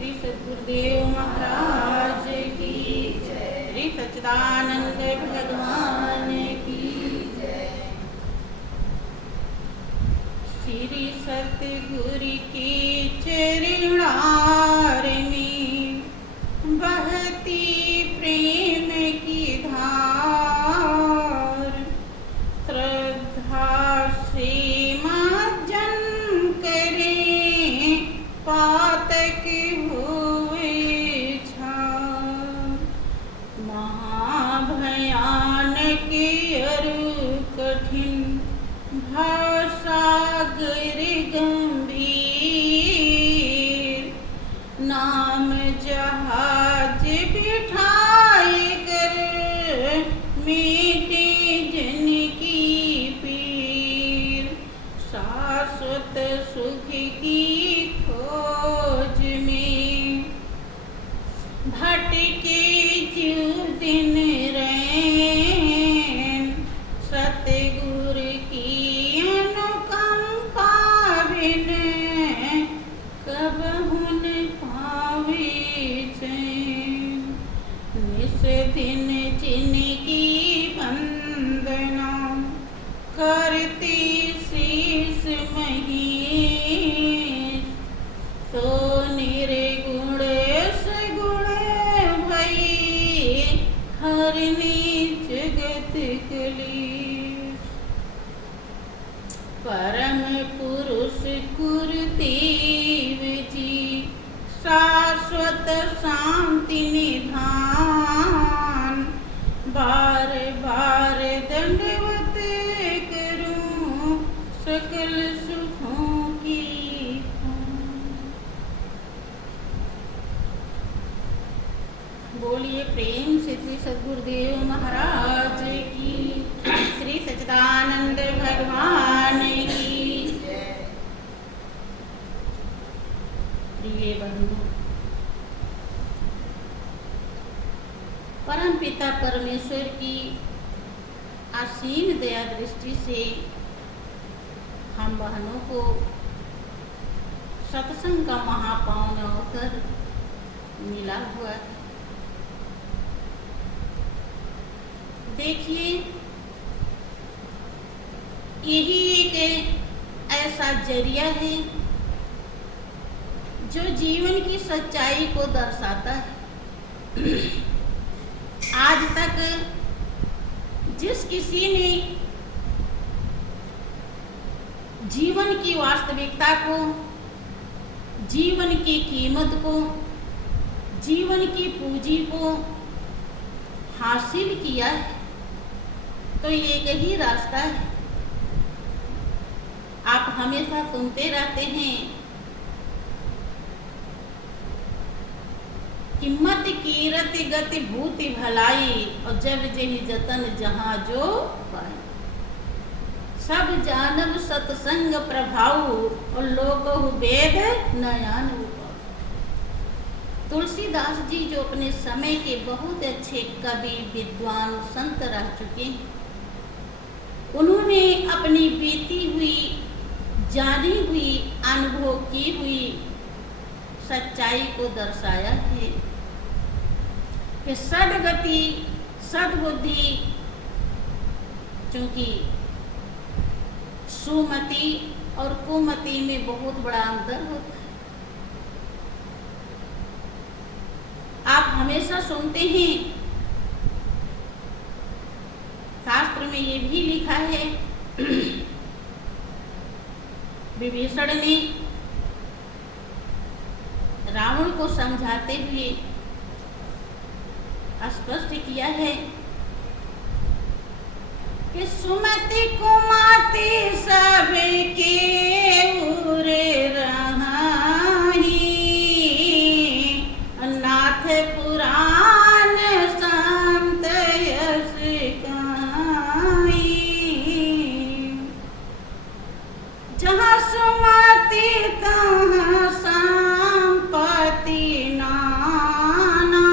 श्री सद्गुरुदेव महाराज की जय। श्री सच्चिदानंद भगवान की जय। श्री सतगुरु की चरणार में बहती प्रेम की धार, श्रद्धा से जन्म करे पातक हुए छार। महाभयानक अरु कठिन भाषागर गंभीर, नाम जहाज बिठाए कर मीटे जन की पीर। शाश्वत सुख की खोज में भटके जीव दिन रैन, सतगुरु की अनुकंपा बिन कबहु न पावे चैन। निस दिन जिनकी वंदना करती शीस महीस, तो निर्गुण सगुण भई हरनी जगत कलेश। परम पुरुष गुरुदेव जी शाश्वत शांति निधान, बार बार दंडवत करूं सकल सुखों की खान। बोलिए प्रेम से श्री सद्गुरुदेव महाराज की, श्री सच्चिदानंद भगवान की जय। प्रिय बंधु, परम पिता परमेश्वर की असीम दया दृष्टि से हम बहनों को सत्संग का महापावन अवसर मिला हुआ है। देखिए, यही एक ऐसा जरिया है जो जीवन की सच्चाई को दर्शाता है। आज तक जिस किसी ने जीवन की वास्तविकता को, जीवन की कीमत को, जीवन की पूंजी को हासिल किया है, तो एक ही रास्ता है। आप हमेशा सुनते रहते हैं कि मत कीरत गति भूति भलाई, और जग जही जतन जहाँ जो पाए। सब जानव सत्संग प्रभाव, और लोगहु वेद नयान उपाय। तुलसीदास जी जो अपने समय के बहुत अच्छे कवि, विद्वान, संत रह चुके हैं, उन्होंने अपनी बीती हुई, जानी हुई, अनुभव की हुई सच्चाई को दर्शाया है कि सद्गति, सद्बुद्धि, चूंकि सुमति और कुमति में बहुत बड़ा अंतर होता है। आप हमेशा सुनते हैं, शास्त्र में ये भी लिखा है, विभीषण ने रावण को समझाते हुए स्पष्ट किया है कि सुमति कुमति सबके उरे रहाही, नाथ पुराण संत यश गाई। जहाँ सुमति तहाँ संपत्ति नाना,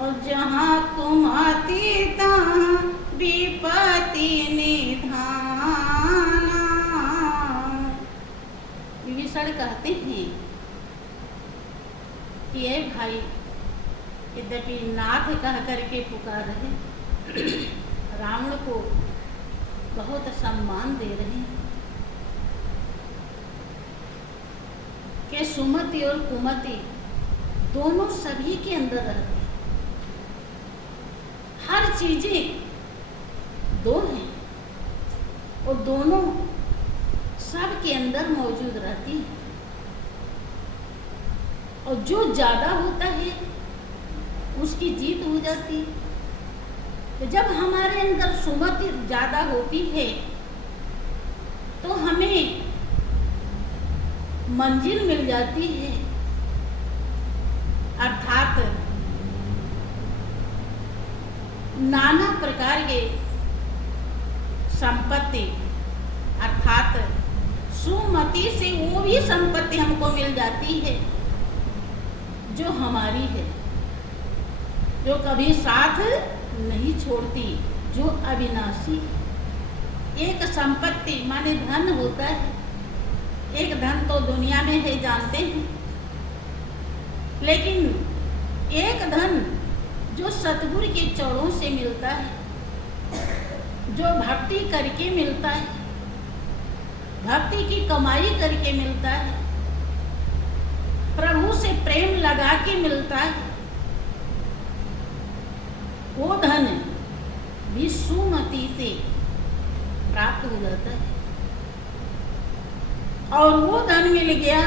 और जहाँ कुमति तहाँ विपत्ति निधान। यद्यपि नाथ कह करके पुकार रहे, रावण को बहुत सम्मान दे रहे हैं कि सुमति और कुमति दोनों सभी के अंदर रहते हैं। हर चीजें दो हैं और दोनों सबके अंदर मौजूद रहती है, और जो ज्यादा होता है उसकी जीत हो जाती है। तो जब हमारे अंदर सुमति ज्यादा होती है तो हमें मंजिल मिल जाती है, अर्थात नाना प्रकार के संपत्ति, अर्थात सुमति से वो भी संपत्ति हमको मिल जाती है जो हमारी है, जो कभी साथ नहीं छोड़ती, जो अविनाशी। एक संपत्ति माने धन होता है, एक धन तो दुनिया में है जानते हैं, लेकिन एक धन जो सतगुरु के चरणों से मिलता है, जो भक्ति करके मिलता है, भक्ति की कमाई करके मिलता है, प्रभु से प्रेम लगा के मिलता है, वो धन भी सुमति से प्राप्त हो जाता है। और वो धन मिल गया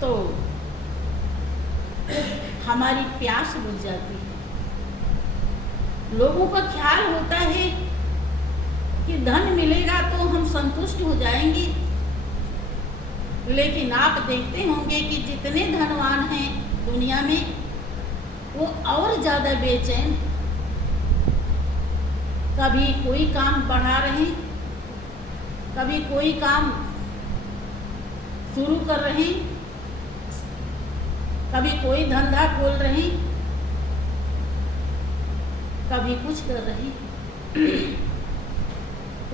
तो हमारी प्यास बुझ जाती है। लोगों का ख्याल होता है कि धन मिलेगा तो हम संतुष्ट हो जाएंगे, लेकिन आप देखते होंगे कि जितने धनवान हैं दुनिया में वो और ज्यादा बेचैन। कभी कोई काम बढ़ा रहे, कभी कोई काम शुरू कर रहे, कभी कोई धंधा खोल रहे, कभी कुछ कर रहे।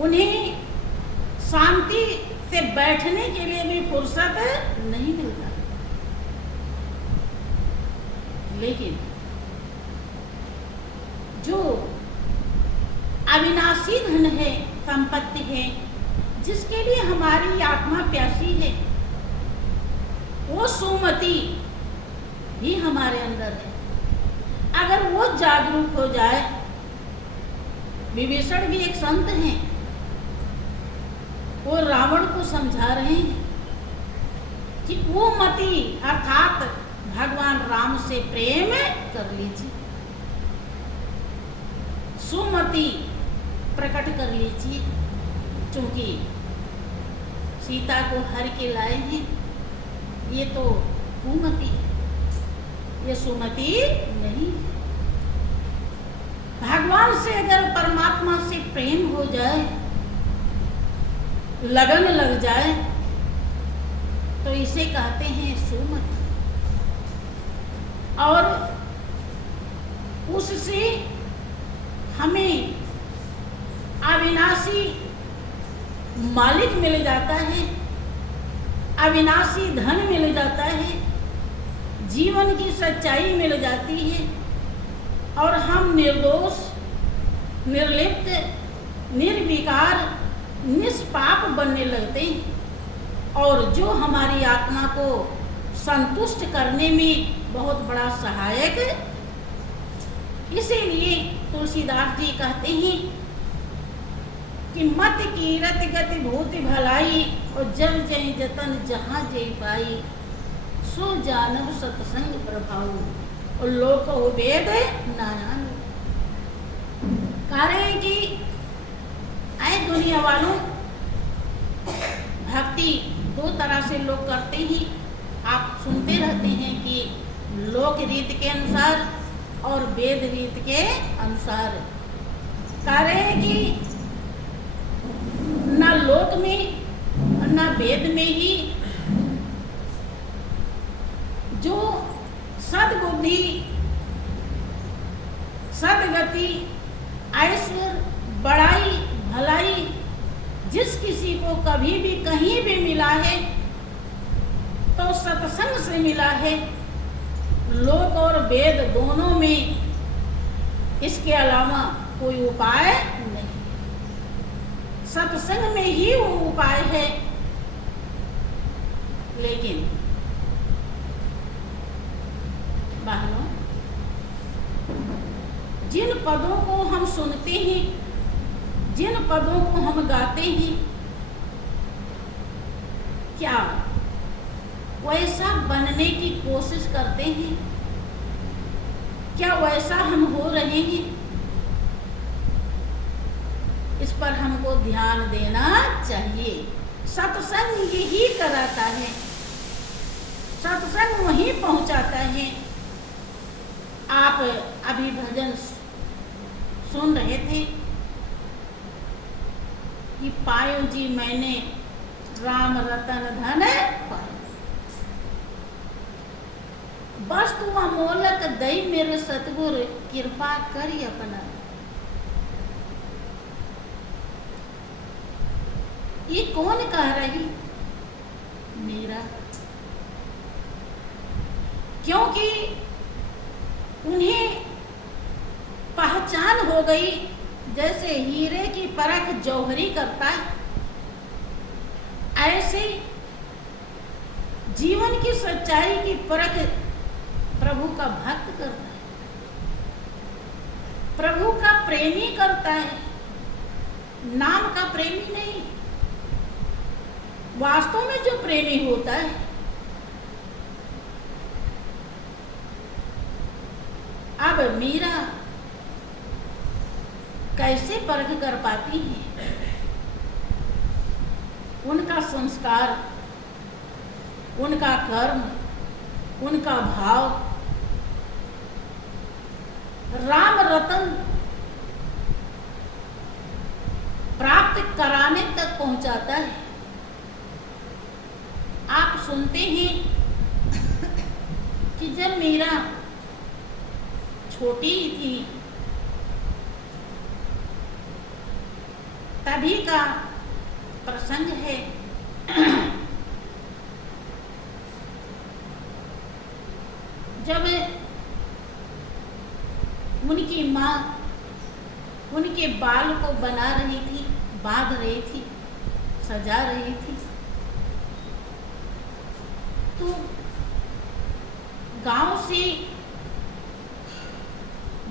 उन्हें शांति से बैठने के लिए भी फुर्सत नहीं मिलता। लेकिन जो अविनाशी धन है, संपत्ति है, जिसके लिए हमारी आत्मा प्यासी है, वो सुमति भी हमारे अंदर है। अगर वो जागरूक हो जाए, विभीषण भी एक संत हैं, वो रावण को समझा रहे हैं कि वो मति अर्थात भगवान राम से प्रेम कर लीजिए, सुमति प्रकट कर लीजिए, क्योंकि सीता को हर के लाए हैं। ये तो कुमति है, ये सुमति नहीं। भगवान से अगर परमात्मा से प्रेम हो जाए, लगन लग जाए, तो इसे कहते हैं सुमति। और उससे हमें अविनाशी मालिक मिल जाता है, अविनाशी धन मिल जाता है, जीवन की सच्चाई मिल जाती है, और हम निर्दोष, निर्लिप्त, निर्विकार, निष्पाप बनने लगते हैं, और जो हमारी आत्मा को संतुष्ट करने में बहुत बड़ा सहायक। इसीलिए तुलसीदास जी कहते हैं कि मत कीरत गति भूति भलाई, और जब जय जतन जहाँ जय पाई, सो जानव सत्संग प्रभाव, और लोक वेद नारायण। कह रहे हैं कि आए दुनिया वालों, भक्ति दो तरह से लोग करते हैं। आप सुनते रहते हैं कि लोक रीत के अनुसार और वेद रीत के अनुसार। कह रहे हैं कि न लोक में न वेद में ही जो सद्बुद्धि, सदगति, ऐश्वर्य, बड़ाई, भलाई जिस किसी को कभी भी कहीं भी मिला है तो सत्संग से मिला है। लोक वेद दोनों में, इसके अलावा कोई उपाय नहीं। सत्संग में ही वो उपाय है। लेकिन बहनों, जिन पदों को हम सुनते हैं, जिन पदों को हम गाते हैं, क्या वैसा बनने की कोशिश करते हैं? क्या वैसा हम हो रहे हैं? इस पर हमको ध्यान देना चाहिए। सत्संग यही कराता है, सत्संग वहीं पहुंचाता है। आप अभी भजन सुन रहे थे कि पायो जी मैंने राम रतन धन पायो, वस्तु अमोलक दई मेरे सतगुर कृपा करी अपना। ये कौन कह रही? मीरा। क्योंकि उन्हें पहचान हो गई, जैसे हीरे की परख जौहरी करता है, ऐसे जीवन की सच्चाई की परख प्रभु का भक्त करता है, प्रभु का प्रेमी करता है, नाम का प्रेमी नहीं। वास्तव में जो प्रेमी होता है, अब मीरा कैसे परख कर पाती है? उनका संस्कार, उनका कर्म, उनका भाव राम रतन प्राप्त कराने तक पहुंचाता है। आप सुनते हैं कि जब मीरा छोटी थी तभी का प्रसंग है। जब उनकी माँ उनके बाल को बना रही थी, बांध रही थी, सजा रही थी, तो गांव से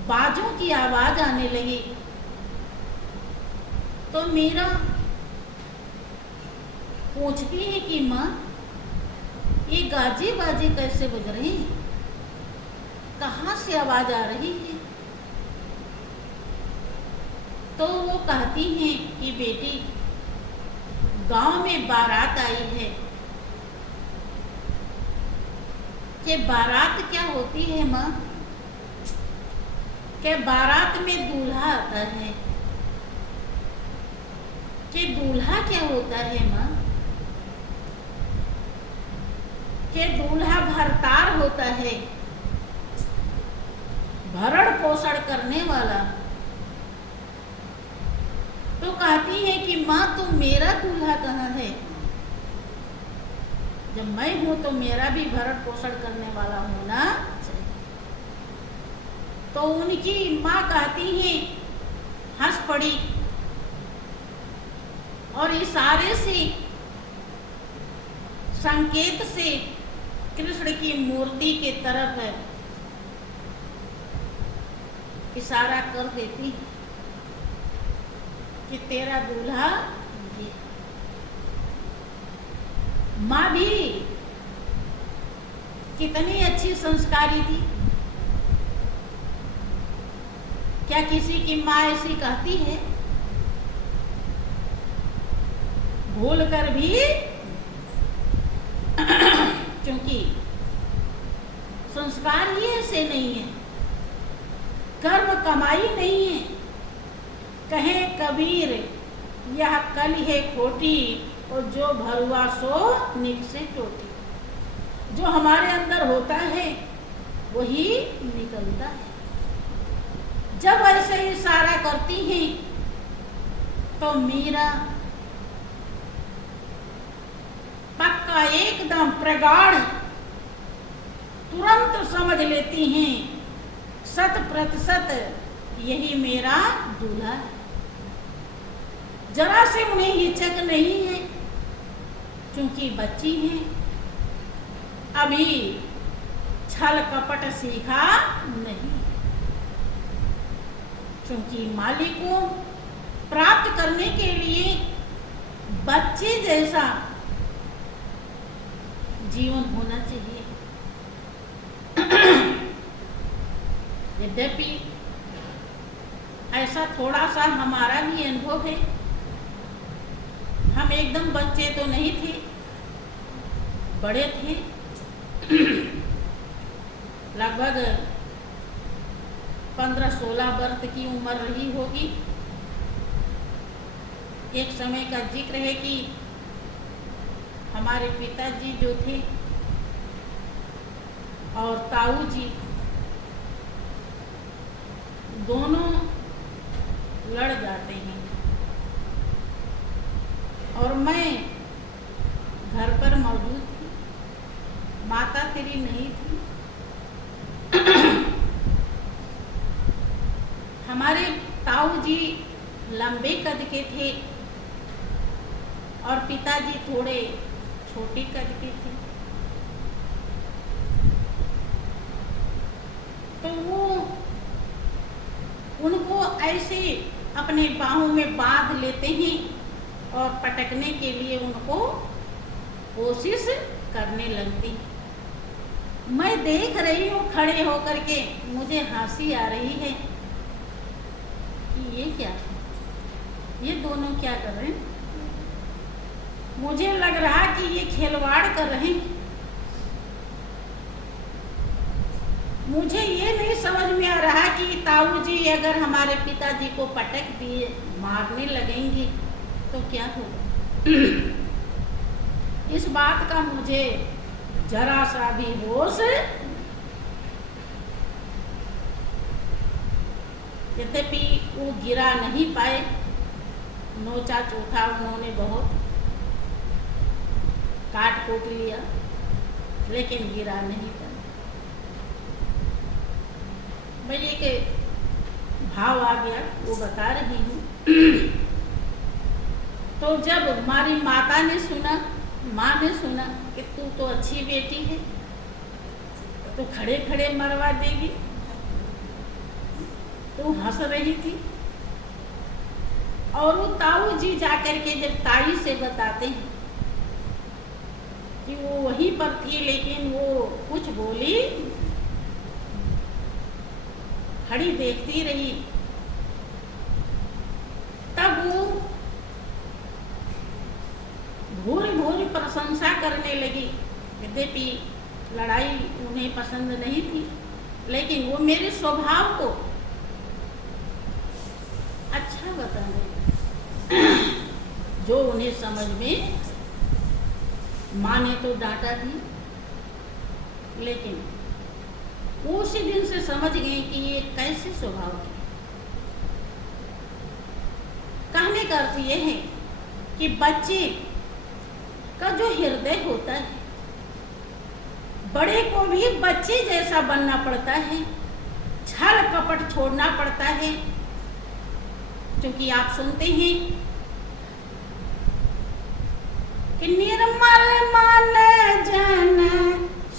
बाजों की आवाज आने लगी। तो मीरा पूछती है कि माँ, ये गाजे बाजे कैसे बज रहे हैं? कहाँ से आवाज आ रही है? तो वो कहती हैं कि बेटी, गांव में बारात आई है। कि बारात क्या होती है माँ? कि बारात में दूल्हा आता है। कि दूल्हा क्या होता है माँ? कि दूल्हा भरतार होता है, भरण पोषण करने वाला। तो कहती है कि माँ, तो मेरा दूल्हा कहाँ है? जब मैं हूं तो मेरा भी भरण पोषण करने वाला होना चाहिए। तो उनकी माँ कहती है, हंस पड़ी और इशारे से, संकेत से कृष्ण की मूर्ति के तरफ इशारा कर देती कि तेरा दूल्हा ये। माँ भी कितनी अच्छी संस्कारी थी। क्या किसी की माँ ऐसी कहती है? भूल कर भी, क्योंकि संस्कार ही ऐसे नहीं है, कर्म कमाई नहीं है। कहे कबीर यह कल है खोटी, और जो भरुआ सो निक से टोटी। जो हमारे अंदर होता है वही निकलता है। जब ऐसे इशारा करती हैं तो मीरा पक्का एकदम प्रगाढ़ तुरंत समझ लेती हैं 100% यही मेरा दूल्हा है। जरा से उन्हें हिचक नहीं है, क्योंकि बच्ची हैं, अभी छल कपट सीखा नहीं। क्योंकि मालिक को प्राप्त करने के लिए बच्चे जैसा जीवन होना चाहिए। यद्यपि ऐसा थोड़ा सा हमारा भी अनुभव है। हम एकदम बच्चे तो नहीं थे, बड़े थे। लगभग 15-16 वर्ष की उम्र रही होगी। एक समय का जिक्र है कि हमारे पिताजी जो थे और ताऊ जी दोनों लड़ जाते हैं, और मैं घर पर मौजूद थी, माता तेरी नहीं थी। हमारे ताऊ जी लंबे कद के थे और पिताजी थोड़े छोटे कद के थे। तो वो उनको ऐसे अपने बाहों में बांध लेते हैं और पटकने के लिए उनको कोशिश करने लगती। मैं देख रही हूँ खड़े होकर के, मुझे हंसी आ रही है कि ये क्या, ये दोनों क्या कर रहे हैं। मुझे लग रहा कि ये खिलवाड़ कर रहे हैं। मुझे ये नहीं समझ में आ रहा कि ताऊ जी अगर हमारे पिताजी को पटक दिए, मारने लगेंगी तो क्या होगा। इस बात का मुझे जरा सा भी होश, यद्यपि वो गिरा नहीं पाए, नोचा चोथा उन्होंने बहुत, काट कोट लिया, लेकिन गिरा नहीं था। मैं एक भाव आ गया वो बता रही हूँ। तो जब हमारी माता ने सुना, माँ ने सुना कि तू तो अच्छी बेटी है, तो खड़े खड़े मरवा देगी, तो हंस रही थी। और वो ताऊ जी जाकर के जब ताई से बताते हैं कि वो वहीं पर थी, लेकिन वो कुछ बोली, खड़ी देखती रही, तब वो भूरी भूरी प्रशंसा करने लगी। यद्यपि लड़ाई उन्हें पसंद नहीं थी, लेकिन वो मेरे स्वभाव को अच्छा बताने जो उन्हें समझ में, माँ ने तो डांटा थी, लेकिन वो उसी दिन से समझ गए कि ये कैसे स्वभाव है। कहने का अर्थ ये है कि बच्चे का जो हृदय होता है, बड़े को भी बच्चे जैसा बनना पड़ता है, छल कपट छोड़ना पड़ता है। क्योंकि आप सुनते हैं कि निर्मल मन जन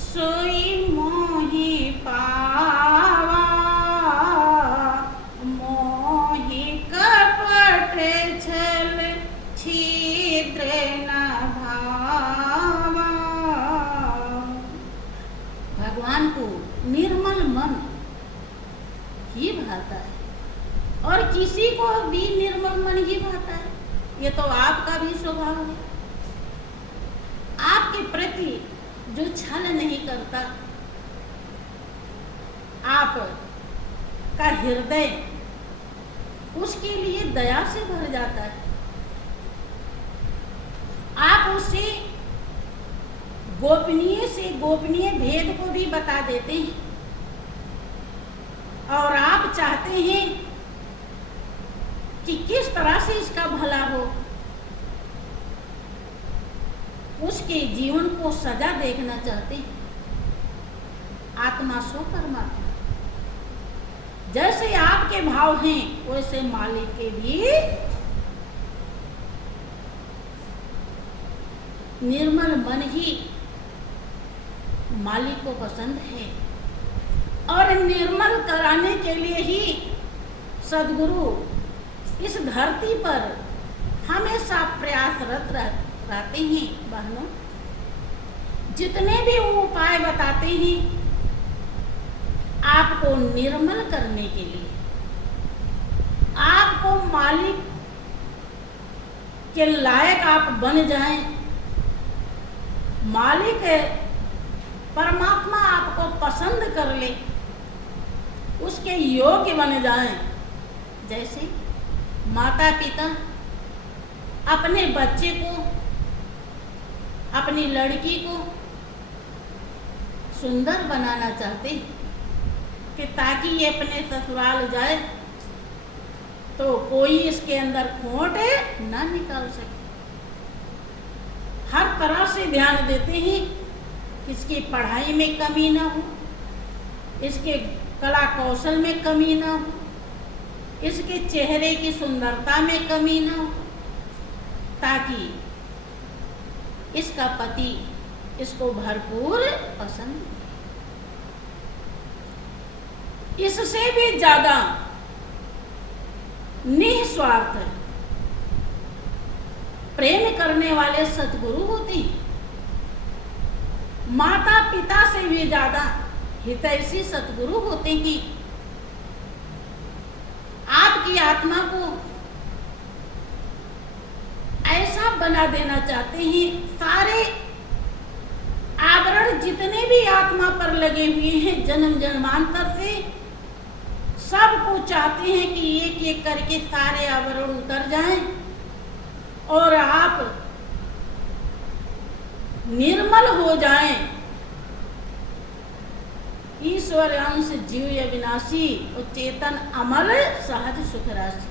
सोई मोहि पावा, मोहि कपट छल छिद्र न भावा। भगवान को निर्मल मन ही भाता है, और किसी को भी निर्मल मन ही भाता है। ये तो आपका भी स्वभाव है। आपके प्रति जो छल नहीं करता, आप का हृदय उसके लिए दया से भर जाता है। आप उसे गोपनीय से गोपनीय भेद को भी बता देते हैं, और आप चाहते हैं कि किस तरह से इसका भला हो, उसके जीवन को सजा देखना चाहते हैं। आत्मा सो परमात्मा। जैसे आपके भाव हैं वैसे मालिक के भी निर्मल मन ही मालिक को पसंद है। और निर्मल कराने के लिए ही सद्गुरु इस धरती पर हमेशा प्रयासरत रहते हैं। बहनों, जितने भी वो उपाय बताते हैं आपको निर्मल करने के लिए, आपको मालिक के लायक आप बन जाएं, मालिक परमात्मा आपको पसंद कर ले, उसके योग्य बन जाएं। जैसे माता पिता अपने बच्चे को, अपनी लड़की को सुंदर बनाना चाहते कि ताकि ये अपने ससुराल जाए तो कोई इसके अंदर खोट ना निकाल सके। हर तरह से ध्यान देते हैं कि इसकी पढ़ाई में कमी ना हो, इसके कला कौशल में कमी ना हो, इसके चेहरे की सुंदरता में कमी ना हो, ताकि इसका पति इसको भरपूर पसंद। इससे भी ज्यादा निस्वार्थ प्रेम करने वाले सद्गुरु होते हैं। माता पिता से भी ज्यादा हितैषी सद्गुरु होते हैं। आपकी आत्मा को ऐसा बना देना चाहते हैं, सारे आवरण जितने भी आत्मा पर लगे हुए हैं जन्म जन्मांतर से, सबको चाहते हैं कि एक एक करके सारे आवरण उतर जाएं और आप निर्मल हो जाएं। ईश्वर अंश जीव अविनाशी और चेतन अमल सहज सुख राशि।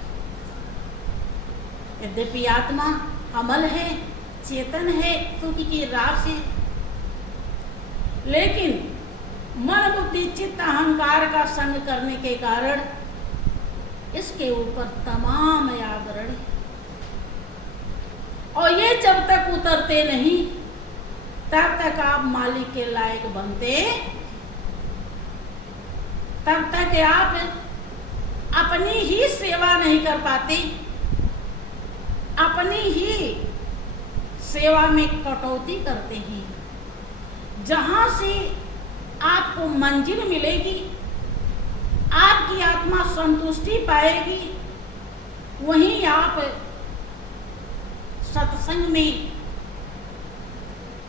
यद्यपि आत्मा अमल है, चेतन है, सुख की राशि, लेकिन मन बुद्धि चित्त अहंकार का संग करने के कारण इसके ऊपर तमाम आवरण है। और ये जब तक उतरते नहीं तब तक आप मालिक के लायक बनते, तब तक आप अपनी ही सेवा नहीं कर पाते, अपनी ही सेवा में कटौती करते हैं। जहां से आपको मंजिल मिलेगी, आपकी आत्मा संतुष्टि पाएगी, वहीं आप सत्संग में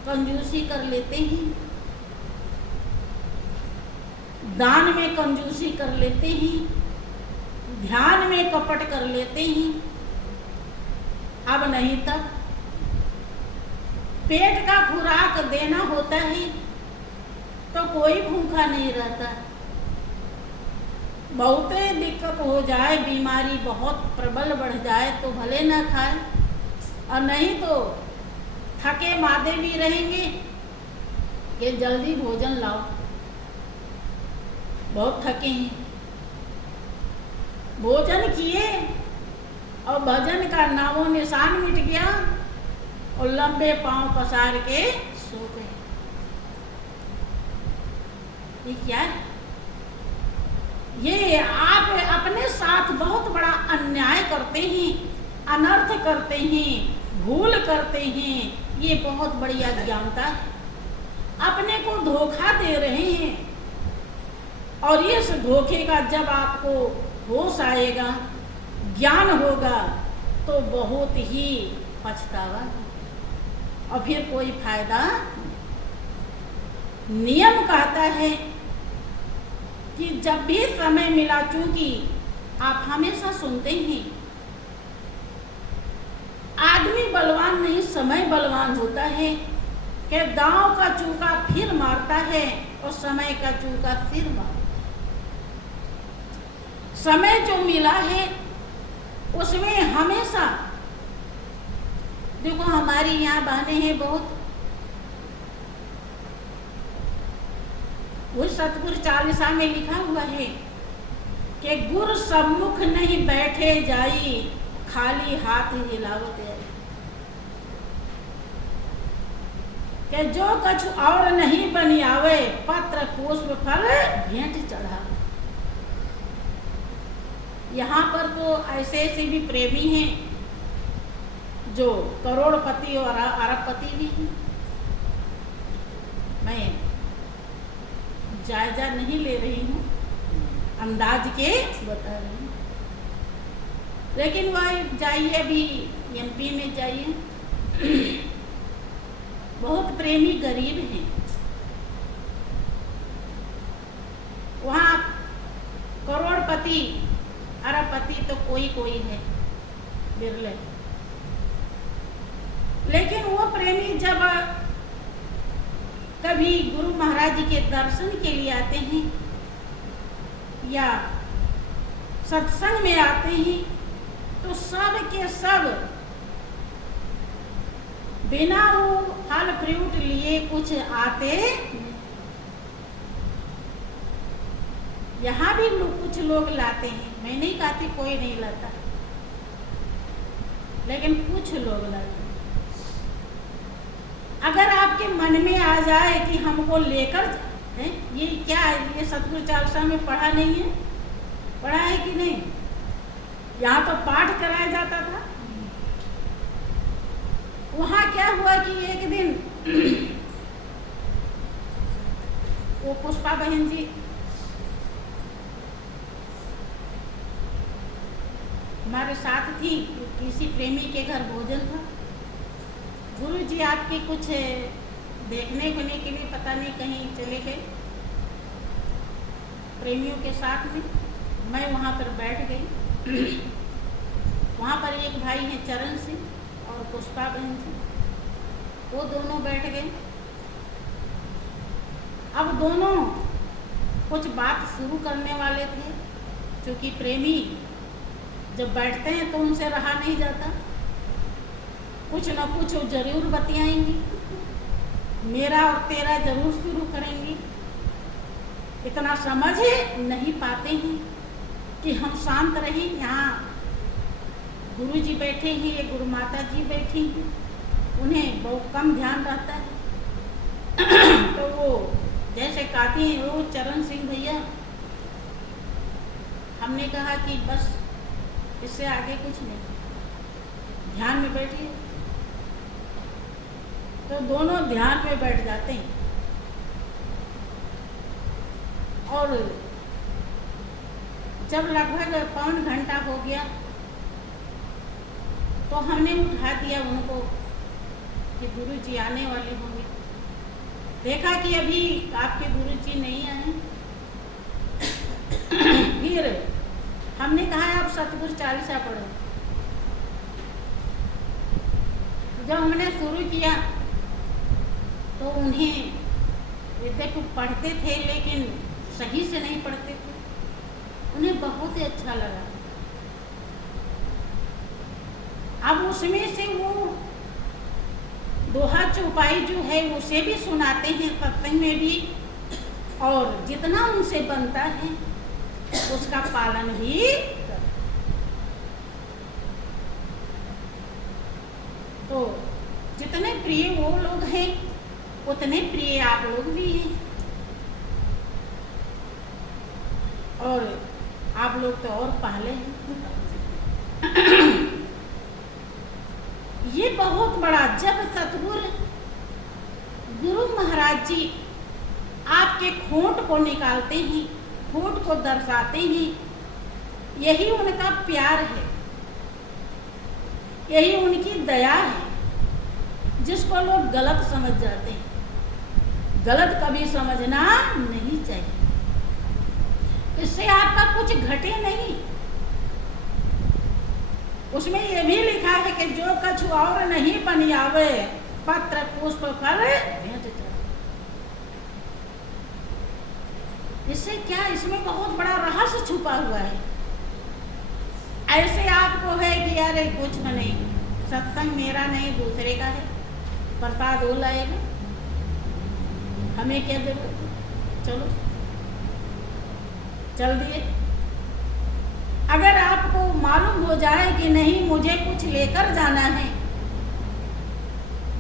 कंजूसी कर लेते हैं, दान में कंजूसी कर लेते हैं, ध्यान में कपट कर लेते हैं। अब नहीं तब पेट का खुराक देना होता है तो कोई भूखा नहीं रहता। बहुत दिक्कत हो जाए, बीमारी बहुत प्रबल बढ़ जाए तो भले ना खाए, और नहीं तो थके मादे भी रहेंगे कि जल्दी भोजन लाओ, बहुत थके हैं। भोजन किए और भजन का नामो निशान मिट गया और लंबे पांव पसार के सो गए। ये क्या है? ये आप अपने साथ बहुत बड़ा अन्याय करते हैं, अनर्थ करते हैं, भूल करते हैं। ये बहुत बड़ी अज्ञानता है, अपने को धोखा दे रहे हैं। और इस धोखे का जब आपको होश आएगा, ज्ञान होगा, तो बहुत ही पछतावा और फिर कोई फायदा। नियम कहता है कि जब भी समय मिला, चूंकि आप हमेशा सुनते हैं आदमी बलवान नहीं समय बलवान होता है, कि दांव का चूका फिर मारता है और समय का चूका फिर मारता है। समय जो मिला है उसमें हमेशा, देखो हमारी यहाँ बहनें हैं बहुत, वो सतगुरु चालीसा में लिखा हुआ है कि गुरु सम्मुख नहीं बैठे जाई, खाली हाथ हिलावत है। कि जो कछु और नहीं बनी आवे, पत्र पुष्प फल भेंट चढ़ा। यहाँ पर तो ऐसे ऐसे भी प्रेमी हैं जो करोड़पति और अरबपति भी हैं। मैं जायजा नहीं ले रही हूँ, अंदाज के बता रही हूँ। लेकिन वह जाइए, अभी एमपी में जाइए, बहुत प्रेमी गरीब हैं। वहाँ करोड़पति अरबपति तो कोई कोई है, बिरले। लेकिन वो प्रेमी जब कभी गुरु महाराज जी के दर्शन के लिए आते हैं या सत्संग में आते हैं, तो सब के सब बिना वो फल फ्रूट लिए कुछ आते। यहाँ भी कुछ लोग लाते हैं, मैं नहीं कहती कोई नहीं लाता, लेकिन कुछ लोग लाते हैं। अगर आपके मन में आ जाए कि हमको लेकर है, ये क्या है, ये सतगुरु चालीसा में पढ़ा नहीं है, पढ़ा है कि नहीं? यहाँ तो पाठ कराया जाता था। वहाँ क्या हुआ कि एक दिन वो पुष्पा बहन जी हमारे साथ थी, किसी प्रेमी के घर भोजन था। गुरु जी आपके कुछ देखने को के लिए पता नहीं कहीं चले गए प्रेमियों के साथ में। मैं वहाँ पर बैठ गई। वहाँ पर एक भाई है चरण सिंह और पुष्पा बहन सिंह, वो दोनों बैठ गए। अब दोनों कुछ बात शुरू करने वाले थे, क्योंकि प्रेमी जब बैठते हैं तो उनसे रहा नहीं जाता, कुछ न कुछ जरूर बतियाएंगी, मेरा और तेरा जरूर शुरू करेंगी। इतना समझ नहीं पाते हैं कि हम शांत रहें। यहाँ गुरु जी बैठे हैं, ये गुरु माता जी बैठी हैं, उन्हें बहुत कम ध्यान रहता है। तो वो जैसे कहती हैं, वो चरण सिंह भैया, हमने कहा कि बस इससे आगे कुछ नहीं, ध्यान में बैठिए। तो दोनों ध्यान में बैठ जाते हैं और जब लगभग पौन घंटा हो गया तो हमने उठा दिया उनको कि गुरु जी आने वाले होंगे। देखा कि अभी आपके गुरु जी नहीं आए। फिर हमने कहा आप सतगुरु चालीसा पढ़ो। जब हमने शुरू किया तो उन्हें देखो पढ़ते थे लेकिन सही से नहीं पढ़ते थे, उन्हें बहुत ही अच्छा लगा। अब उसमें से वो दोहा चौपाई जो है उसे भी सुनाते हैं सत्संग में भी, और जितना उनसे बनता है उसका पालन भी करते। तो जितने प्रिय वो लोग हैं उतने प्रिय आप लोग भी हैं, और आप लोग तो और पहले हैं। ये बहुत बड़ा, जब सतगुरु गुरु महाराज जी आपके खोट को निकालते हैं, खोट को दर्शाते हैं, यही उनका प्यार है, यही उनकी दया है, जिसको लोग गलत समझ जाते हैं। गलत कभी समझना नहीं चाहिए, इससे आपका कुछ घटे नहीं। उसमें यह भी लिखा है कि जो कछु और नहीं बनी आवे, पत्र पुष्प फल भेंट चढ़े। इससे क्या, इसमें बहुत बड़ा रहस्य छुपा हुआ है। ऐसे आपको है कि यार कुछ नहीं, सत्संग मेरा नहीं दूसरे का है, प्रसाद वो लाएगा, हमें क्या जरूरत है, चलो, चल दिए। अगर आपको मालूम हो जाए कि नहीं मुझे कुछ लेकर जाना है,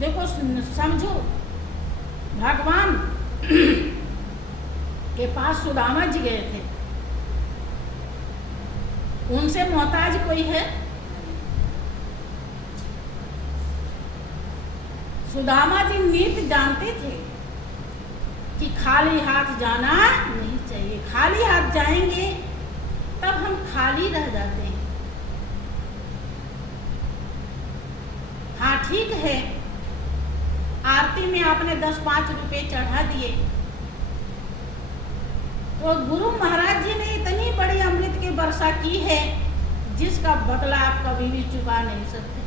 देखो समझो, भगवान के पास सुदामा जी गए थे, उनसे मोहताज कोई है? सुदामा जी नीति जानते थे कि खाली हाथ जाना नहीं चाहिए। खाली हाथ जाएंगे तब हम खाली रह जाते हैं। हाँ ठीक है, आरती में आपने 10-5 रुपए चढ़ा दिए, तो गुरु महाराज जी ने इतनी बड़ी अमृत की वर्षा की है जिसका बदला आप कभी भी चुका नहीं सकते।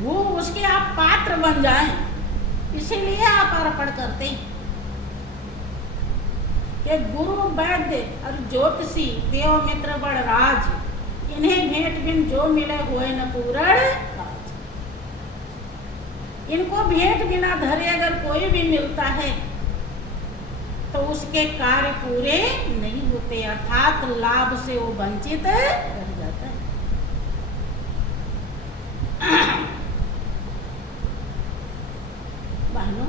वो उसके आप पात्र बन जाएं, इसीलिए आप अर्पण करते हैं कि गुरु वैद्य और ज्योतिषी देव मित्र बड़ राज, इन्हें भेंट बिन जो मिले हुए न पूरण काज। इनको भेंट बिना धरे अगर कोई भी मिलता है तो उसके कार्य पूरे नहीं होते, अर्थात लाभ से वो वंचित रह जाता है। बहनों,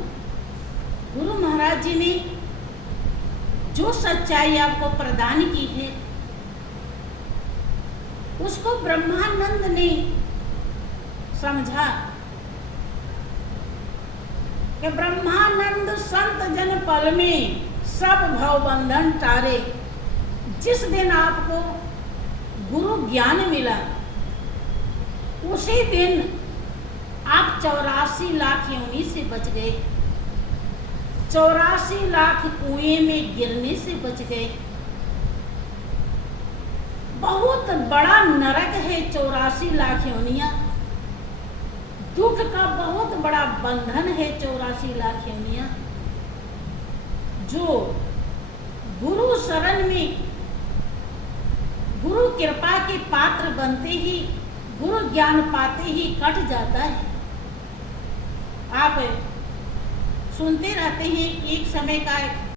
गुरु महाराज जी ने जो सच्चाई आपको प्रदान की है उसको ब्रह्मानंद ने समझा कि ब्रह्मानंद संत जन पल में सब भव बंधन टारे। जिस दिन आपको गुरु ज्ञान मिला उसी दिन आप 84 लाख योनि से बच गए, 84 लाख कुएं में गिरने से बच गए। बहुत बड़ा नरक है 84 लाख योनियां, दुख का बहुत बड़ा बंधन है 84 लाख योनियां। जो गुरु शरण में गुरु कृपा के पात्र बनते ही, गुरु ज्ञान पाते ही कट जाता है। आप सुनते रहते हैं, एक समय का